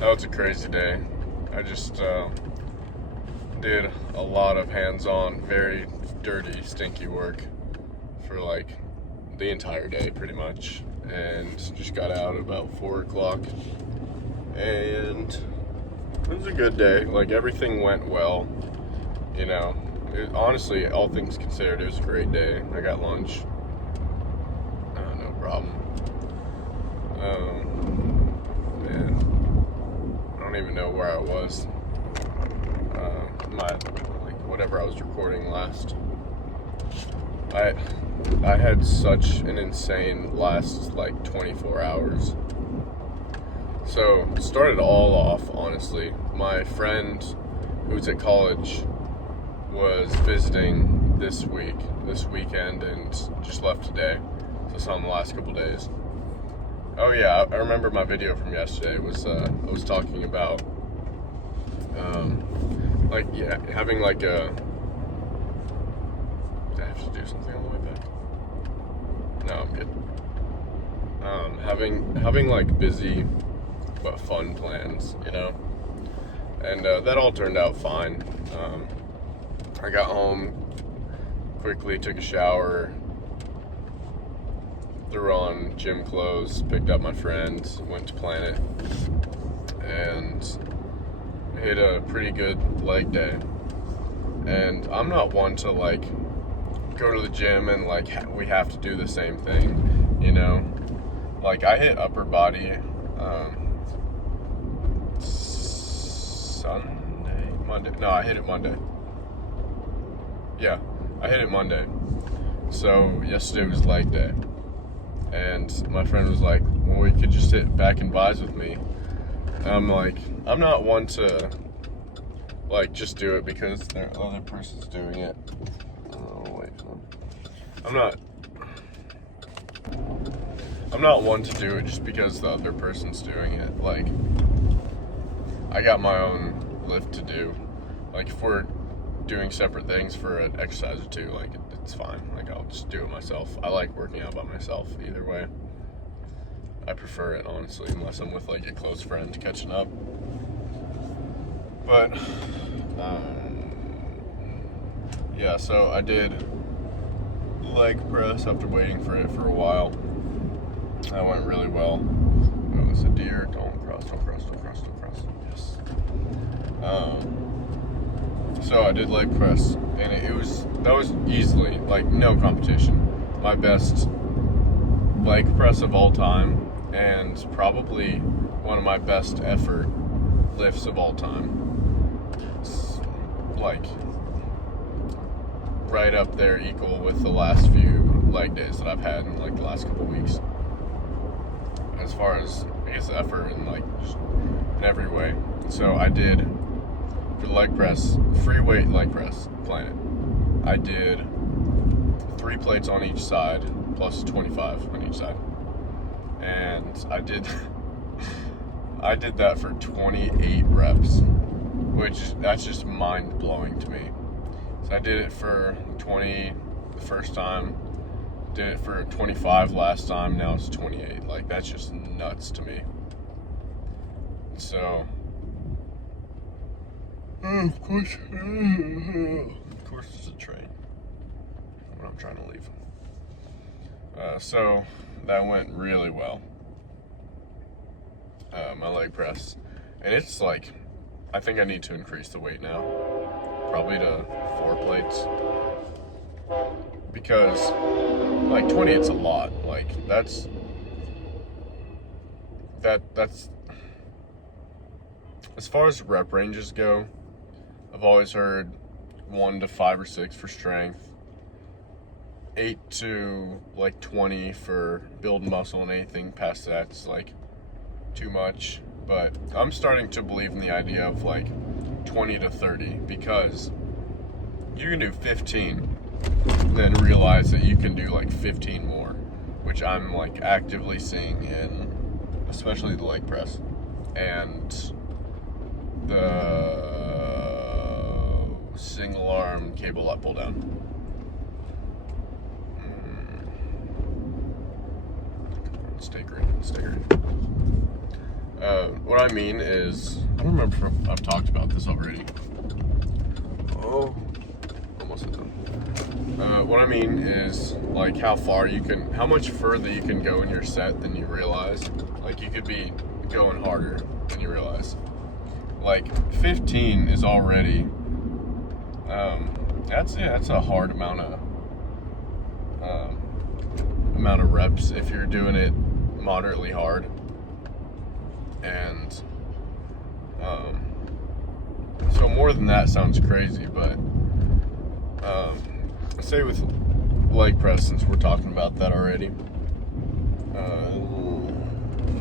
That was a crazy day. I just did a lot of hands-on, very dirty, stinky work for like the entire day pretty much, and just got out at about 4 o'clock, and it was a good day. Like, everything went well, you know. Honestly, all things considered, it was a great day. I got lunch, no problem. Man, I don't even know where I was. Whatever I was recording last. I had such an insane last 24 hours. So it started all off, honestly. My friend who's at college was visiting this weekend, and just left today. So I saw him the last couple days. Oh yeah, I remember my video from yesterday. I was talking about having a. Do I have to do something on the way back? No, I'm good. Having busy but fun plans, you know, and that all turned out fine. I got home quickly, took a shower, threw on gym clothes, picked up my friend, went to Planet, and hit a pretty good leg day. And I'm not one to go to the gym and we have to do the same thing, you know. I hit upper body I hit it Monday. Yeah, I hit it Monday. So yesterday was leg day, and my friend was like, well, we could just hit back and buys with me. And I'm like, I'm not one to just do it because the other person's doing it. Oh wait, I'm not one to do it just because the other person's doing it. I got my own lift to do. If we're doing separate things for an exercise or two, it's fine. I'll just do it myself. I like working out by myself either way. I prefer it, honestly, unless I'm with a close friend catching up. But yeah, so I did leg press after waiting for it for a while. That went really well. Oh, it's a deer. Don't cross. Yes. So I did leg press, and that was easily, no competition, my best leg press of all time, and probably one of my best effort lifts of all time. It's right up there, equal with the last few leg days that I've had in the last couple weeks, as far as effort and just in every way. So I did, for the leg press, free weight leg press, Planet, I did 3 plates on each side plus 25 on each side, and I did that for 28 reps, that's just mind blowing to me. So I did it for 20 the first time, did it for 25 last time, now it's 28. That's just nuts to me. So of course there's a train when I'm trying to leave. So that went really well. My leg press, and it's I think I need to increase the weight now, probably to 4 plates, because 28's a lot. That's as far as rep ranges go, I've always heard 1 to 5 or 6 for strength, 8 to 20 for building muscle, and anything past that's too much. But I'm starting to believe in the idea of 20 to 30, because you can do 15, then realize that you can do 15 more, which I'm actively seeing in especially the leg press and the single arm cable up, pull down. Stay green. what I mean is, I don't remember if I've talked about this already. Oh, almost done. What I mean is, like, how much further you can go in your set than you realize. Like, you could be going harder than you realize. Like, 15 is already, that's a hard amount of reps if you're doing it moderately hard. And, so more than that sounds crazy, but, say with leg press, since we're talking about that already.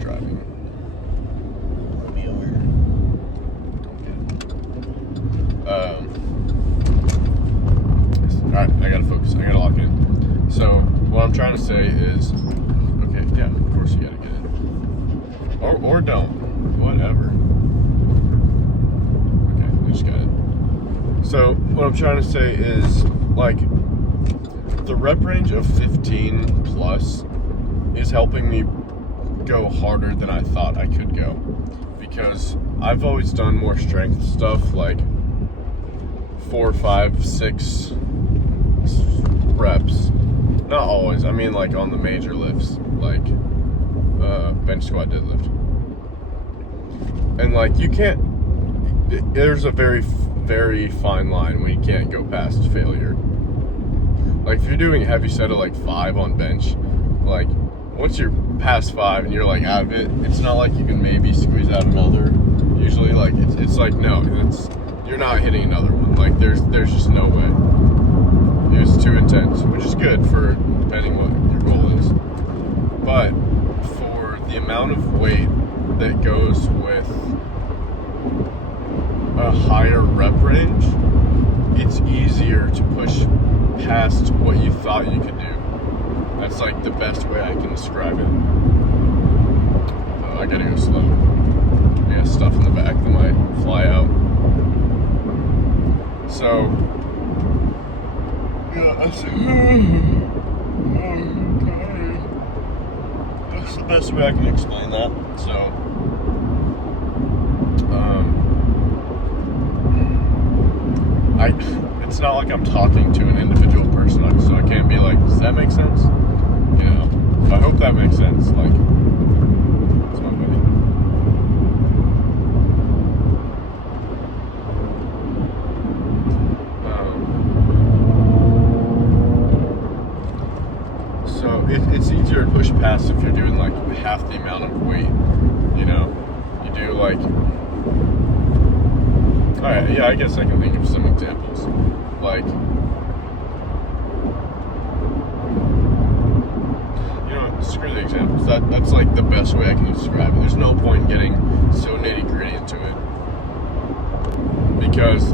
Driving. Let me over. Alright, I gotta focus. I gotta lock in. So, what I'm trying to say is, okay, yeah, of course you gotta get in. Or don't. Whatever. Okay, I just got it. So, what I'm trying to say is, like, the rep range of 15 plus is helping me go harder than I thought I could go, because I've always done more strength stuff, like 4, 5, 6 reps. Not always. I mean, like on the major lifts, like bench, squat, deadlift. And like, you can't. There's a very, very fine line when you can't go past failure. Like, if you're doing a heavy set of like 5 on bench, like, once you're past 5 and you're like out of it, it's not like you can maybe squeeze out another. Usually, like, it's like, no, you're not hitting another one. Like, there's just no way. It's too intense, which is good for depending what your goal is. But for the amount of weight that goes with a higher rep range, it's easier to push past what you thought you could do. That's like the best way I can describe it. I gotta go slow. Yeah, stuff in the back that might fly out. So, yeah, that's the best way I can explain that. So, it's not like I'm talking to an individual person, so I can't be like, does that make sense? You know, I hope that makes sense. Like, it's my buddy. So it's easier to push past if you're doing like half the amount of weight. You know, you do like. Alright, yeah, I guess I can think of some examples. Like, you know, screw the examples. That's like the best way I can describe it. There's no point in getting so nitty-gritty into it, because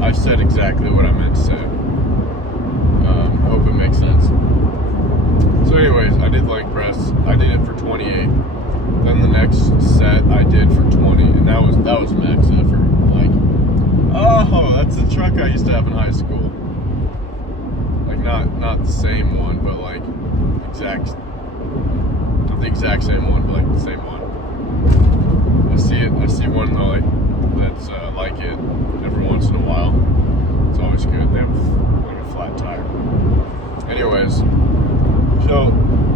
I said exactly what I meant to say. I hope it makes sense. So anyways, I did leg press. I did it for 28. Then the next set I did for 20, and that was max effort. Like, oh, that's the truck I used to have in high school. Like, not the same one, but like not the exact same one, but like the same one. I see one like that's like it every once in a while. It's always good. They have like a flat tire. Anyways, so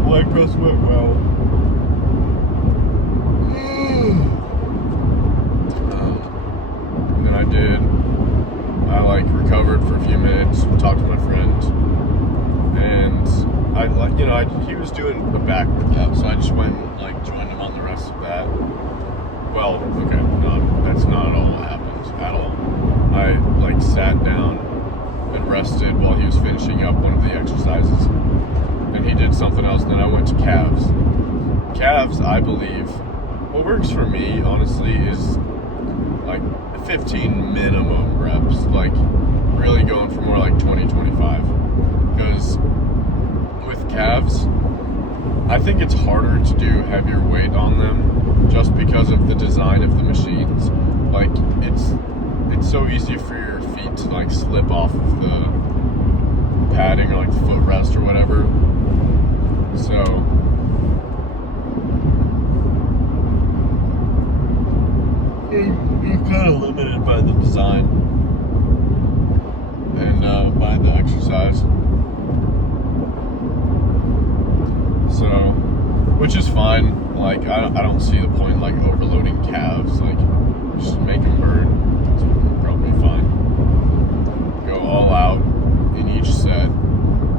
leg press went well. And then I like recovered for a few minutes, talked to my friend, and he was doing a back workout, so I just went and like joined him on the rest of that. Well, okay, no, that's not at all what happened at all. I like sat down and rested while he was finishing up one of the exercises, and he did something else, and then I went to calves. Calves, I believe, what works for me, honestly, is like 15 minimum reps, like really going for more like 20, 25. Because with calves, I think it's harder to do heavier weight on them just because of the design of the machines. Like, it's so easy for your feet to like slip off of the padding or like the footrest or whatever. So you're kind of limited by the design and by the exercise. So, which is fine. Like, I don't see the point in, like, overloading calves. Like, just make them burn. It's probably fine. Go all out in each set.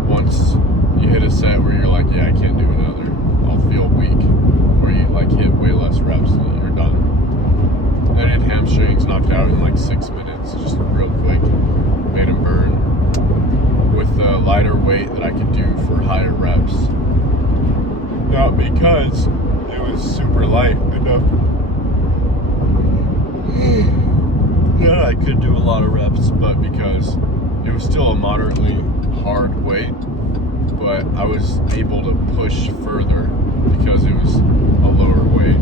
Once you hit a set where you're like, yeah, I can't do another, I'll feel weak. Or you, like, hit way less reps and you're done. I did hamstrings, knocked out in, like, 6 minutes. Just real quick. Made them burn. With the lighter weight that I could do for higher reps. Not because it was super light enough that I could do a lot of reps, but because it was still a moderately hard weight, but I was able to push further because it was a lower weight.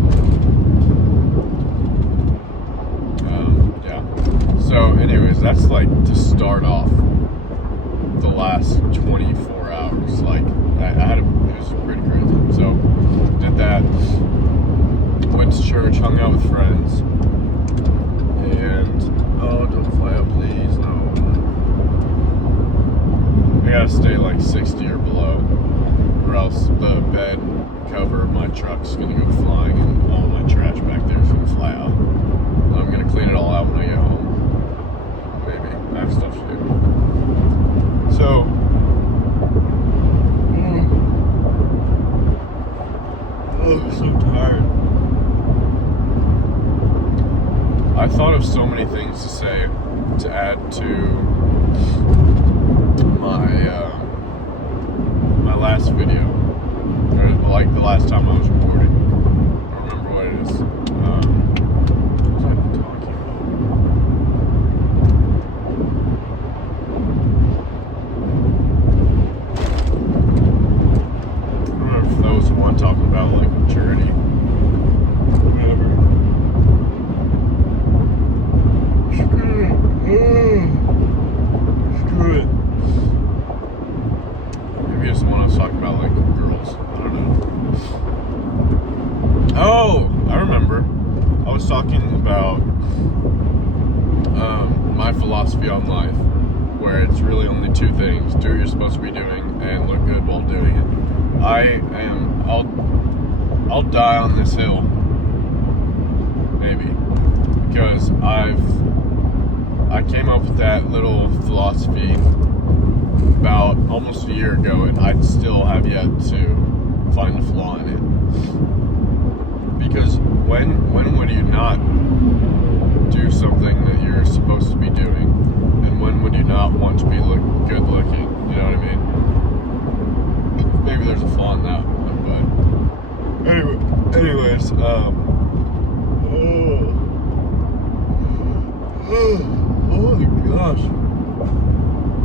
Yeah. So anyways, that's like to start off the last 24 hours. Like, it was pretty crazy. So, did that, went to church, hung out with friends, and, oh, don't fly up, please, no. I gotta stay like 60 or below, or else the bed cover of my truck's gonna go flying and all my trash back there is gonna fly out. I'm gonna clean it all out when I get home. Maybe. I have stuff to do. So, I'm so tired. I thought of so many things to say to add to my last video, or like the last time I was recording. I don't remember what it is. What was I talking about? I don't know if that was the one talking about like maturity. Whatever. Screw it. Maybe it's the one I was talking about, like girls. I don't know. Oh, I remember. I was talking about my philosophy on life, where it's really only two things: do what you're supposed to be doing and look good while doing it. I'll die on this hill, maybe, because I came up with that little philosophy about almost a year ago, and I still have yet to find a flaw in it. Because when would you not do something that you're supposed to be doing, and when would you not want to be good looking? You know what I mean? Maybe there's a flaw in that one, but anyways, oh my gosh,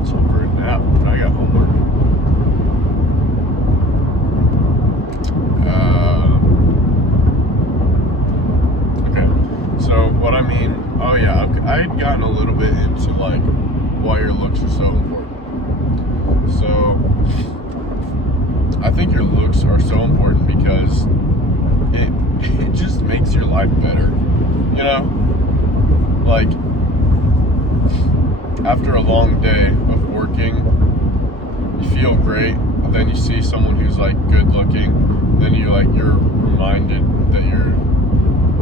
it's time for a nap, and I got homework. Okay, so what I mean, oh yeah, I had gotten a little bit into like why your looks are so important. So I think your looks are so important because it just makes your life better, you know? Like, after a long day of working, you feel great, but then you see someone who's like good looking, then you're reminded that you're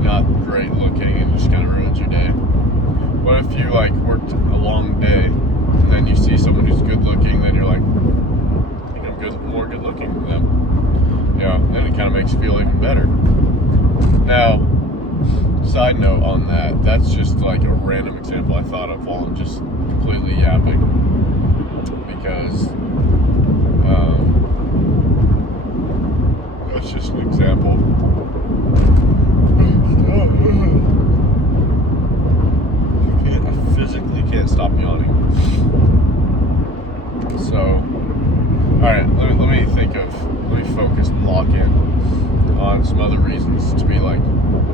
not great looking, and it just kind of ruins your day. What if you like worked a long day, and then you see someone who's good looking, then you're like, more good looking than them. Yeah, then it kind of makes you feel even better. Now, side note on that, that's just like a random example I thought of while I'm just completely yapping. Because that's just an example. I physically can't stop yawning. So, alright, let me focus and lock in on some other reasons to be like,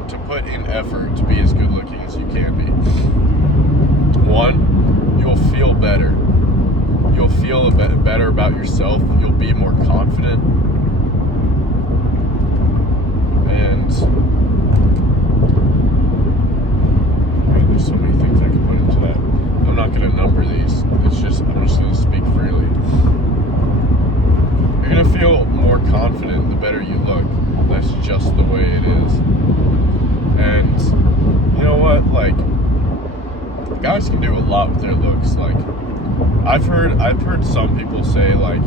to put in effort to be as good looking as you can be. One, you'll feel better. You'll feel better about yourself. You'll be more confident. And guys can do a lot with their looks. Like, I've heard some people say, like,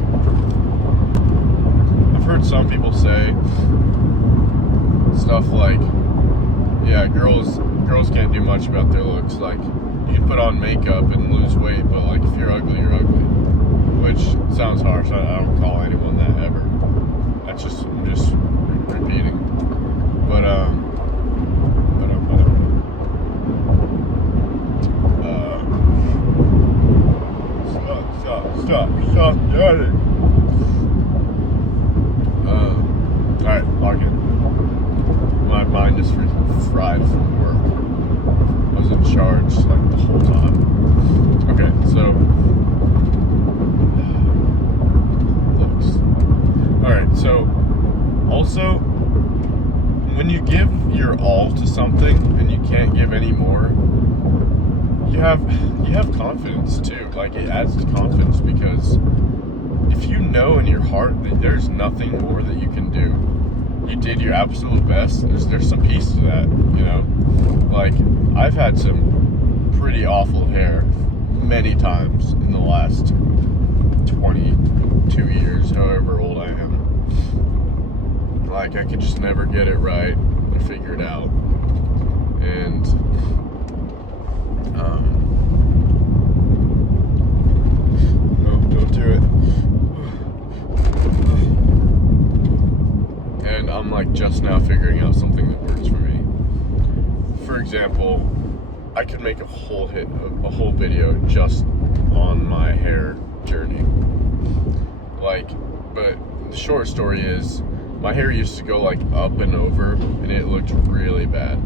stuff like, yeah, girls can't do much about their looks. Like, you can put on makeup and lose weight, but like, if you're ugly, you're ugly. Which sounds harsh. I don't call anyone that ever. I'm just repeating. But stop yelling. Alright, log in. My mind is freaking fried from work. I was in charge like the whole time. Okay, so looks. Alright, so also when you give your all to something and you can't give any more, you have confidence too. Like, it adds to confidence, because if you know in your heart that there's nothing more that you can do, you did your absolute best, there's some peace to that, you know? Like, I've had some pretty awful hair many times in the last 22 years, however old I am. Like, I could just never get it right or figure it out. And no, don't do it. And I'm like just now figuring out something that works for me. For example, I could make a whole video just on my hair journey. Like, but the short story is, my hair used to go like up and over, and it looked really bad.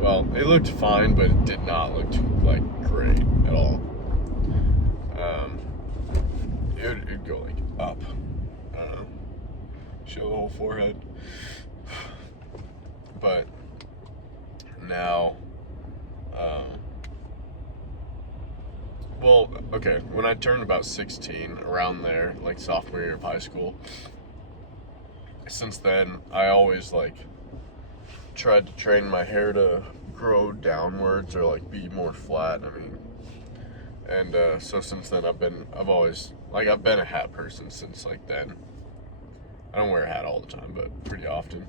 Well, it looked fine, but it did not look like great at all. It'd go like up. I don't know. Show the whole forehead. But now, well, okay, when I turned about 16, around there, like sophomore year of high school, since then, I always like tried to train my hair to grow downwards or like be more flat. I mean, and so since then I've been a hat person since like then. I don't wear a hat all the time, but pretty often.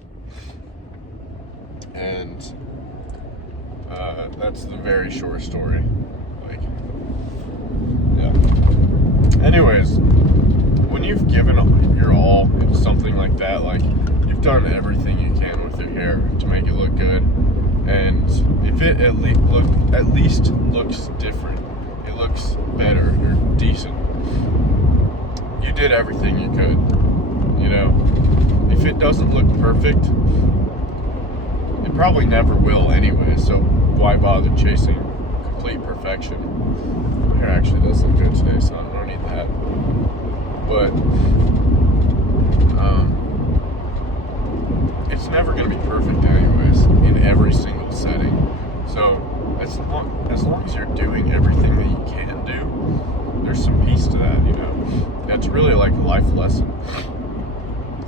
And that's the very short story. Like, yeah. Anyways, when you've given your all into something like that, like, you've done everything you can with your hair to make it look good, and if it at least looks different, it looks better or decent, you did everything you could. You know, if it doesn't look perfect, it probably never will anyway, so why bother chasing complete perfection? My hair actually does look good today, so I don't need that. But it's never going to be perfect anyways in every single setting. So as long as you're doing everything that you can do, there's some peace to that, you know. That's really like a life lesson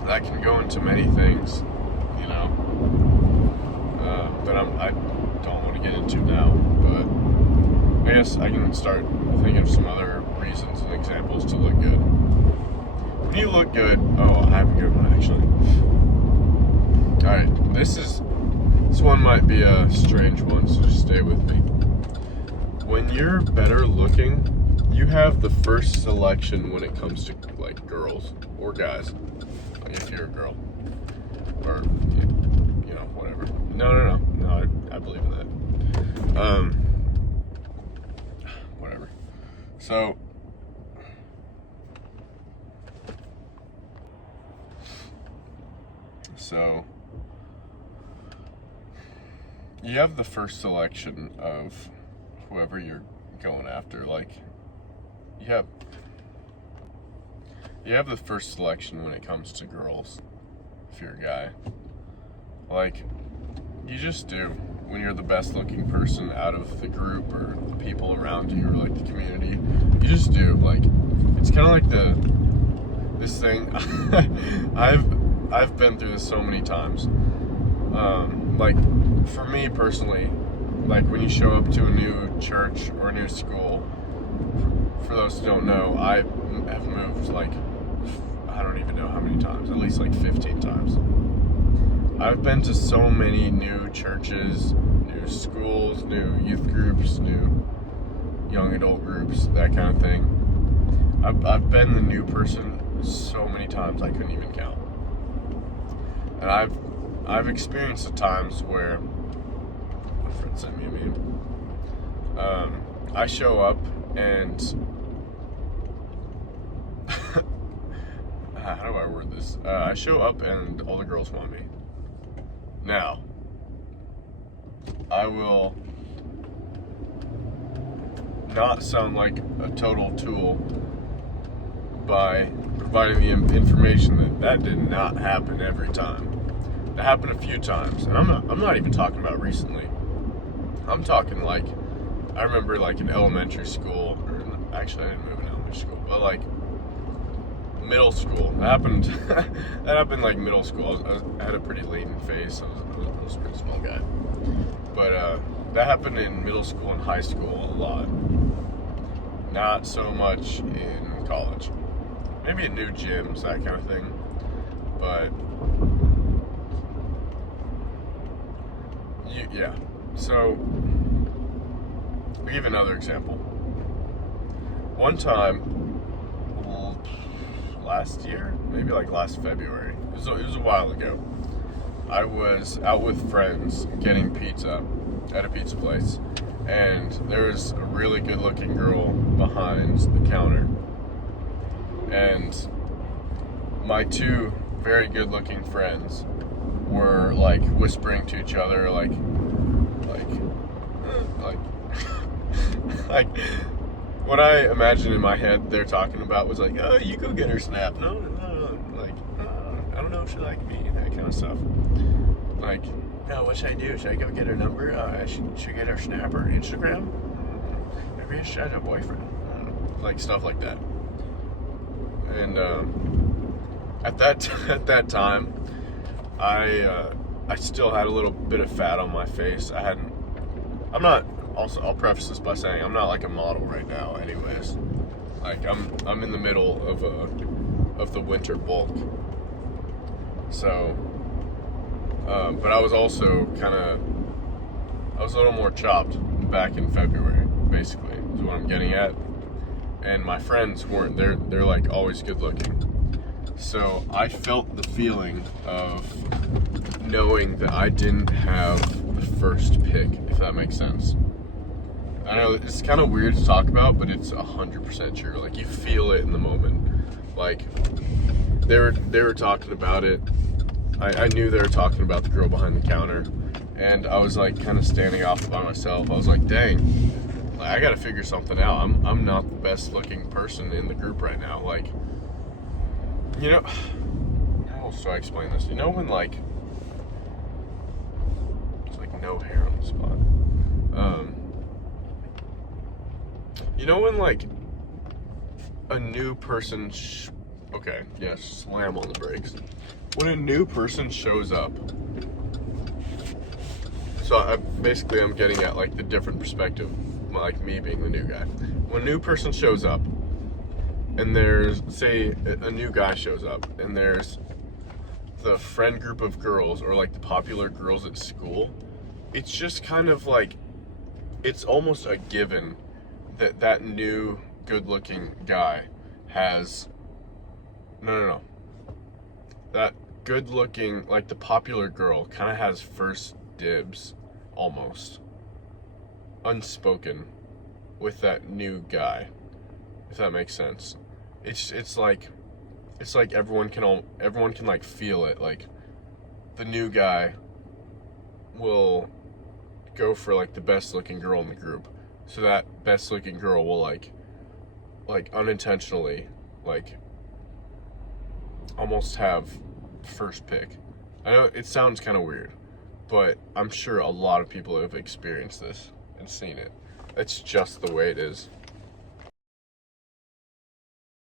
that can go into many things, you know, that I don't want to get into now. But I guess I can start thinking of some other reasons and examples to look good. When you look good, I have a good one actually. Alright, this one might be a strange one, so just stay with me. When you're better looking, you have the first selection when it comes to like girls or guys, if you're a girl, or you know, whatever. No, I believe in that. Whatever. So you have the first selection of whoever you're going after. Like, you have the first selection when it comes to girls, if you're a guy. Like, you just do. When you're the best looking person out of the group or the people around you or like the community, you just do. Like, it's kind of like this thing. I've been through this so many times. Like, for me personally, like when you show up to a new church or a new school, for those who don't know, I have moved like, I don't even know how many times, at least like 15 times. I've been to so many new churches, new schools, new youth groups, new young adult groups, that kind of thing. I've been the new person so many times I couldn't even count. And I've experienced the times where my friend sent me a meme. I show up and how do I word this? I show up and all the girls want me. Now, I will not sound like a total tool by providing the information that did not happen every time. That happened a few times, and I'm not even talking about recently. I'm talking like, I remember like in elementary school, or actually I didn't move in elementary school, but like middle school. That happened like middle school. I had a pretty latent face. I was a pretty small guy. But that happened in middle school and high school a lot. Not so much in college. Maybe at new gyms, that kind of thing. But yeah. So I'll give another example. One time last year, maybe like last February, it was a while ago, I was out with friends getting pizza at a pizza place, and there was a really good looking girl behind the counter, and my two very good looking friends were like whispering to each other like like what I imagined in my head they're talking about was like, oh, you go get her snap. No. Like, I don't know if she liked me, that kind of stuff. Like, no, what should I do? Should I go get her number? Should I get her snap or Instagram? Maybe I should have a boyfriend. I don't know. Like, stuff like that. And at that time, I still had a little bit of fat on my face. Also, I'll preface this by saying I'm not like a model right now anyways. Like I'm in the middle of the winter bulk. So but I was also I was a little more chopped back in February, basically, is what I'm getting at. And my friends weren't, they're like always good looking. So I felt the feeling of knowing that I didn't have the first pick, if that makes sense. I know it's kind of weird to talk about, but it's 100% true. Like, you feel it in the moment. Like, they were talking about it. I knew they were talking about the girl behind the counter, and I was like kind of standing off by myself. I was like, dang, like, I gotta figure something out. I'm not the best looking person in the group right now. Like, you know, how else do I explain this? You know when like, there's like no hair on the spot. You know when like a new person, okay, yeah, slam on the brakes. When a new person shows up, so I'm getting at like the different perspective, like me being the new guy. When a new person shows up, and there's, say, a new guy shows up, and there's the friend group of girls, or like the popular girls at school, it's just kind of like, it's almost a given that new good-looking guy has, no. That good-looking, like the popular girl, kind of has first dibs, almost, unspoken, with that new guy, if that makes sense. It's like everyone can like feel it. Like, the new guy will go for like the best looking girl in the group, so that best looking girl will like unintentionally like almost have first pick. I know it sounds kind of weird, but I'm sure a lot of people have experienced this and seen it. It's just the way it is.